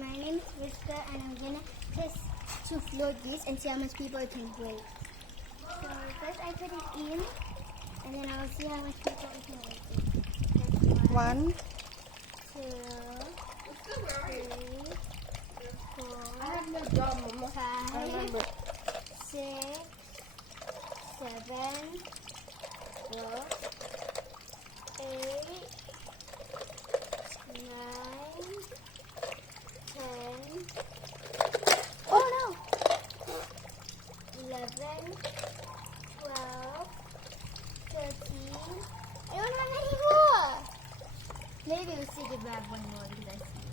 My name is Rishka and I'm gonna test to float this and see how much people it can weigh. So first I put it in and then I'll see how much people it can weigh. That's 1, 2, 3, 4, I have no job, Mama. 5, 6, 7, 8, 9, 10. Oh no! 11, 12, 13. I don't have any more! Maybe we'll see if I have one more because I see